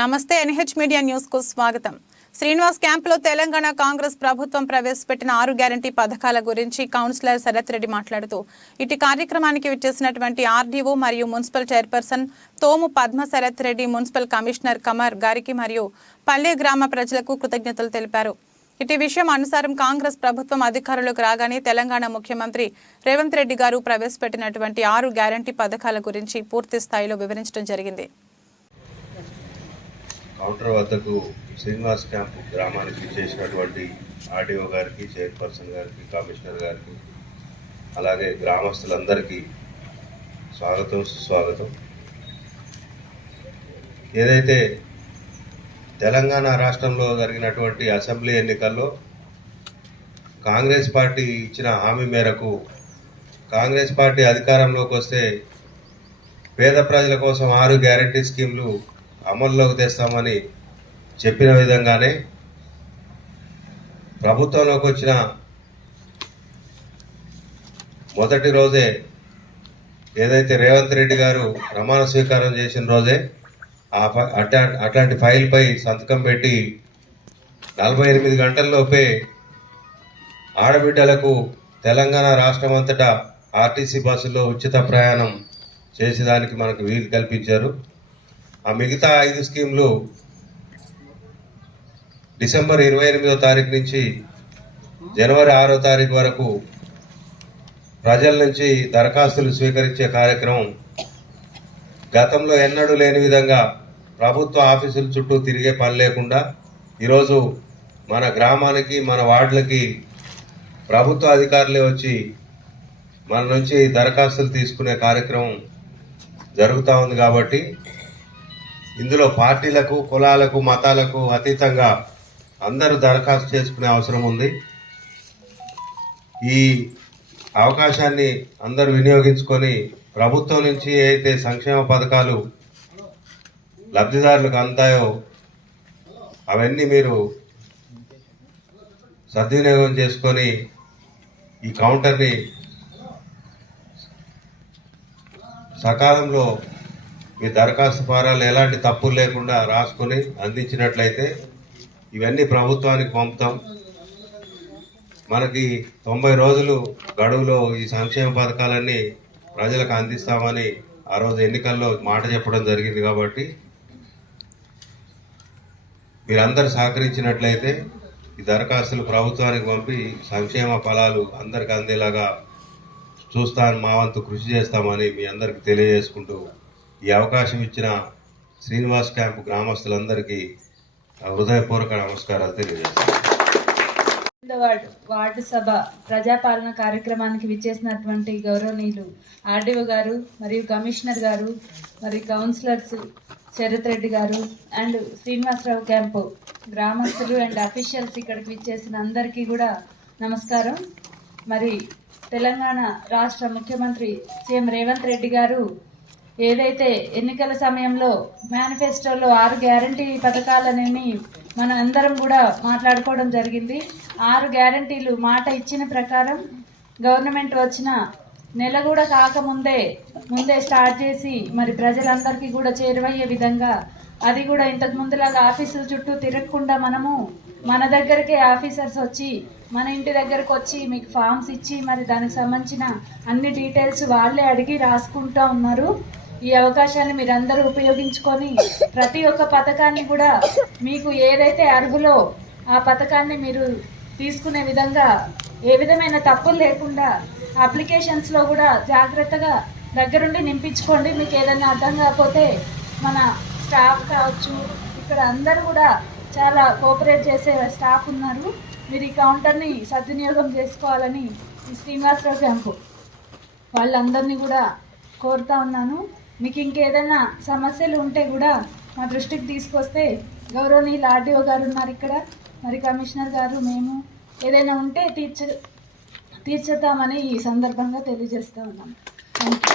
నమస్తే NH media news కు స్వాగతం. శ్రీనివాస్ క్యాంపులో తెలంగాణ కాంగ్రెస్ ప్రభుత్వం ప్రవేశపెట్టిన 6 గ్యారంటీ పథకాల గురించి కౌన్సిలర్ శరత్ రెడ్డి మాట్లాడుతూ ఇటు కార్యక్రమానికి విచ్చేసినటువంటి ఆర్డీఓ మరియు మున్సిపల్ చైర్పర్సన్ తోము పద్మ శరత్ రెడ్డి, మున్సిపల్ కమిషనర్ కమర్ గారికి మరియు పల్లె గ్రామ ప్రజలకు కృతజ్ఞతలు తెలిపారు. ఇటు విషయం అనుసారం కాంగ్రెస్ ప్రభుత్వం అధికారంలోకి రాగానే తెలంగాణ ముఖ్యమంత్రి రేవంత్ రెడ్డి గారు ప్రవేశపెట్టినటువంటి 6 గ్యారంటీ పథకాల గురించి పూర్తి స్థాయిలో వివరించడం జరిగింది. కౌంటర్ వద్దకు శ్రీనివాస్ క్యాంపు గ్రామానికి చేసినటువంటి ఆర్డీఓ గారికి, చైర్పర్సన్ గారికి, కమిషనర్ గారికి, అలాగే గ్రామస్తులందరికీ స్వాగతం, సుస్వాగతం. ఏదైతే తెలంగాణ రాష్ట్రంలో జరిగినటువంటి అసెంబ్లీ ఎన్నికల్లో కాంగ్రెస్ పార్టీ ఇచ్చిన హామీ మేరకు కాంగ్రెస్ పార్టీ అధికారంలోకి వస్తే పేద ప్రజల కోసం 6 గ్యారంటీ స్కీమ్లు అమల్లోకి తెస్తామని చెప్పిన విధంగానే ప్రభుత్వంలోకి వచ్చిన మొదటి రోజే ఏదైతే రేవంత్ రెడ్డి గారు ప్రమాణ స్వీకారం చేసిన రోజే అట్లాంటి ఫైల్పై సంతకం పెట్టి 48 గంటల్లోపే ఆడబిడ్డలకు తెలంగాణ రాష్ట్రం అంతటా ఆర్టీసీ బస్సుల్లో ఉచిత ప్రయాణం చేసేదానికి మనకు వీలు కల్పించారు. ఆ మిగతా 5 స్కీమ్లు డిసెంబర్ 28వ తారీఖు నుంచి జనవరి 6వ తారీఖు వరకు ప్రజల నుంచి దరఖాస్తులు స్వీకరించే కార్యక్రమం గతంలో ఎన్నడూ లేని విధంగా ప్రభుత్వ ఆఫీసుల చుట్టూ తిరిగే పని లేకుండా ఈరోజు మన గ్రామానికి, మన వార్డులకి ప్రభుత్వ అధికారులే వచ్చి మన నుంచి దరఖాస్తులు తీసుకునే కార్యక్రమం జరుగుతూ ఉంది. కాబట్టి ఇందులో పార్టీలకు, కులాలకు, మతాలకు అతీతంగా అందరూ దరఖాస్తు చేసుకునే అవసరం ఉంది. ఈ అవకాశాన్ని అందరూ వినియోగించుకొని ప్రభుత్వం నుంచి అయితే సంక్షేమ పథకాలు లబ్ధిదారులకు అందాయో అవన్నీ మీరు సద్వినియోగం చేసుకొని ఈ కౌంటర్ని సకాలంలో మీ దరఖాస్తు ఫారాలు ఎలాంటి తప్పులు లేకుండా రాసుకొని అందించినట్లయితే ఇవన్నీ ప్రభుత్వానికి పంపుతాం. మనకి 90 రోజులు గడువులో ఈ సంక్షేమ పథకాలన్నీ ప్రజలకు అందిస్తామని ఆ రోజు ఎన్నికల్లో మాట చెప్పడం జరిగింది. కాబట్టి మీరందరూ సహకరించినట్లయితే ఈ దరఖాస్తులు ప్రభుత్వానికి పంపి సంక్షేమ ఫలాలు అందరికి అందేలాగా మా వంతు కృషి చేస్తామని మీ అందరికి తెలియజేసుకుంటూ ఈ అవకాశం ఇచ్చిన శ్రీనివాస్ క్యాంపు గ్రామస్తులందరికీ హృదయపూర్వక నమస్కారాలు తెలియజేస్తాను. వార్డు సభ ప్రజాపాలన కార్యక్రమానికి విచ్చేసినటువంటి గౌరవనీయులు ఆర్డీఓ గారు మరియు కమిషనర్ గారు మరియు కౌన్సిలర్స్ శరత్ రెడ్డి గారు అండ్ శ్రీనివాసరావు క్యాంపు గ్రామస్తులు అండ్ అఫీషియల్స్ ఇక్కడికి విచ్చేసిన అందరికీ కూడా నమస్కారం. మరి తెలంగాణ రాష్ట్ర ముఖ్యమంత్రి సీఎం రేవంత్ రెడ్డి గారు ఏదైతే ఎన్నికల సమయంలో మేనిఫెస్టోలో 6 గ్యారంటీ పథకాలనేవి మనం అందరం కూడా మాట్లాడుకోవడం జరిగింది. 6 గ్యారంటీలు మాట ఇచ్చిన ప్రకారం గవర్నమెంట్ వచ్చిన నెల కూడా కాకముందే స్టార్ట్ చేసి మరి ప్రజలందరికీ కూడా చేరువయ్యే విధంగా అది కూడా ఇంతకు ముందులాగా ఆఫీసుల చుట్టూ తిరగకుండా మనము మన దగ్గరకే ఆఫీసర్స్ వచ్చి మన ఇంటి దగ్గరకు వచ్చి మీకు ఫామ్స్ ఇచ్చి మరి దానికి సంబంధించిన అన్ని డీటెయిల్స్ వాళ్ళే అడిగి రాసుకుంటూ ఉన్నారు. ఈ అవకాశాన్ని మీరందరూ ఉపయోగించుకొని ప్రతి ఒక్క పథకాన్ని కూడా మీకు ఏదైతే అర్హులో ఆ పథకాన్ని మీరు తీసుకునే విధంగా ఏ విధమైన తప్పులు లేకుండా అప్లికేషన్స్లో కూడా జాగ్రత్తగా దగ్గరుండి నింపించుకోండి. మీకు ఏదైనా అర్థం కాకపోతే మన స్టాఫ్ కావచ్చు, ఇక్కడ అందరూ కూడా చాలా కోఆపరేట్ చేసే స్టాఫ్ ఉన్నారు. మీరు ఈ కౌంటర్ని సద్వినియోగం చేసుకోవాలని ఈ శ్రీనివాసరావు క్యాంపు వాళ్ళందరినీ కూడా కోరుతా ఉన్నాను. మీకు ఇంకేదైనా సమస్యలు ఉంటే కూడా మా దృష్టికి తీసుకొస్తే గౌరవనీయులు ఆర్డీఓ గారు ఉన్నారు ఇక్కడ, మరి కమిషనర్ గారు, మేము ఏదైనా ఉంటే తీర్చుతామని ఈ సందర్భంగా తెలియజేస్తూ ఉన్నాం. Thank you.